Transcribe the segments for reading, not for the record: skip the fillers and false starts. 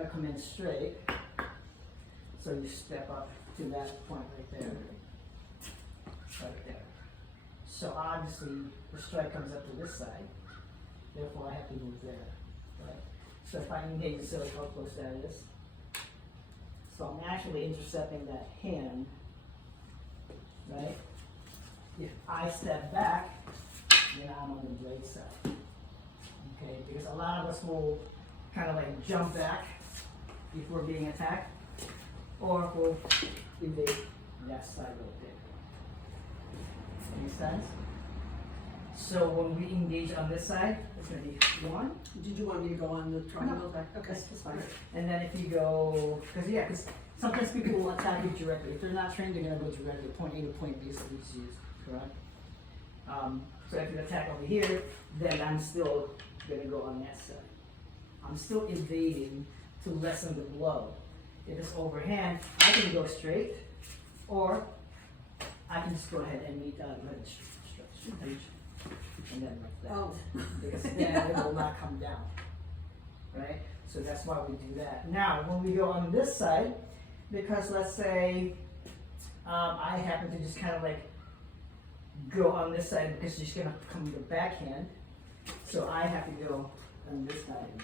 gonna come in straight. So you step up to that point right there. Right there. So obviously the strike comes up to this side. Therefore I have to move there. Right? So if I engage, so how close that is. So I'm actually intercepting that hand. Right? If I step back, then I'm on the blade side. Okay, because a lot of us will kind of like jump back before being attacked, or we'll invade that side right there. Make sense? So when we engage on this side, it's going to be one. Did you want me to go on the triangle? No, Okay, that's fine. And then if you go, because sometimes people will attack you directly. If they're not trained, they're going to go directly. Point A to point B is what it's used, correct? So if you attack over here, then I'm still going to go on that side. I'm still evading to lessen the blow. If it's overhand, I can go straight, or I can just go ahead and meet out and stretch, and then like that. Oh. Because then it will not come down, right? So that's why we do that. Now, when we go on this side, because let's say I happen to just kind of like go on this side because she's gonna come with a backhand, so I have to go on this side.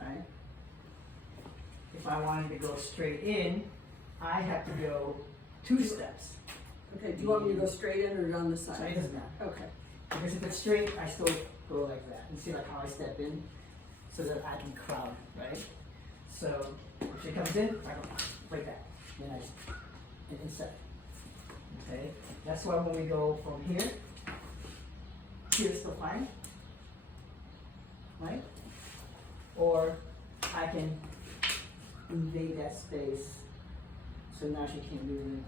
Okay. If I wanted to go straight in, I have to go 2 steps. Okay, do you want me to go straight in or on the side? So it doesn't matter. Okay. Because if it's straight, I still go like that. And see like how I step in so that I can crowd, right? So if she comes in, I go like that. Then I inside. Okay? That's why when we go from here, here's the fine. Right? Or I can invade that space so now she can't do anything.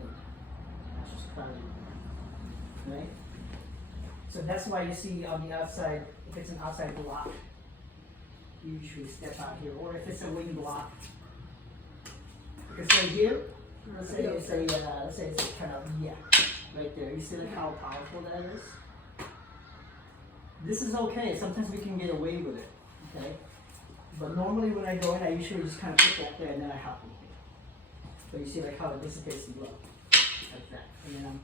Now she's crowded. Right? So that's why you see on the outside, if it's an outside block, you usually step out here. Or if it's a wing block, because say here, let's say it's a kind of, right there. You see like how powerful that is? This is okay. Sometimes we can get away with it, okay? But normally when I go in, I usually just kind of put that there and then I hop in here. So you see like how it dissipates the blow, like that. And then I'm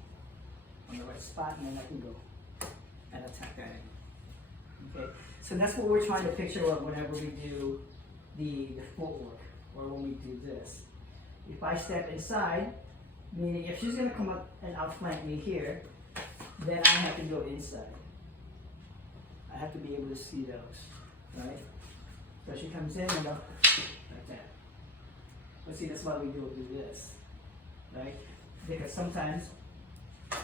on the right spot and then I can go and attack that angle. Okay, so that's what we're trying to picture whenever we do the footwork or when we do this. If I step inside, meaning if she's going to come up and outflank me here, then I have to go inside. I have to be able to see those, right? So she comes in and go like that. But see, that's why we do this, right? Because sometimes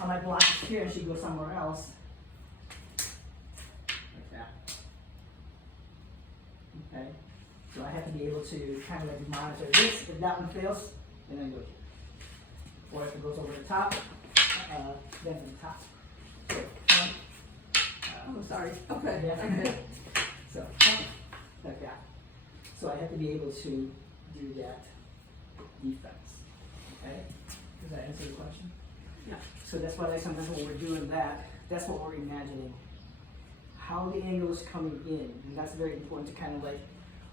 I might block it here and she goes somewhere else. Like that. Okay? So I have to be able to kind of like monitor this. If that one fails, then I go here. Or if it goes over the top, then the top. Oh, sorry. Okay. Yeah. Okay. So, like that. So I have to be able to do that defense. Okay? Does that answer the question? Yeah. So that's why like sometimes when we're doing that, that's what we're imagining. How the angle is coming in. And that's very important to kind of like,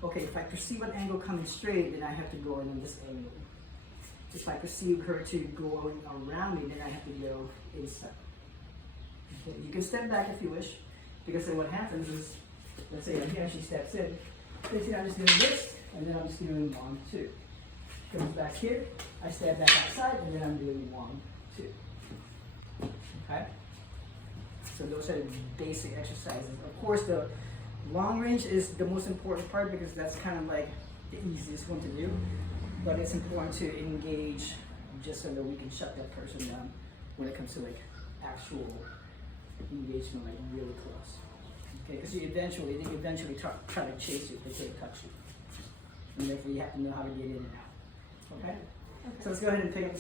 okay, if I perceive an angle coming straight, then I have to go in this angle. If I perceive her to go around me, then I have to go inside. Okay. You can step back if you wish, because then what happens is, let's say here she steps in, then see I'm just doing this, and then I'm just doing 1, 2. Comes back here, I step back outside, and then I'm doing 1, 2. Okay? So those are the basic exercises. Of course, the long range is the most important part because that's kind of like the easiest one to do. But it's important to engage just so that we can shut that person down when it comes to like actual engagement, like really close. Okay, because they eventually try to chase you if they can't touch you. And therefore you have to know how to get in and out. Okay? So let's go ahead and pick up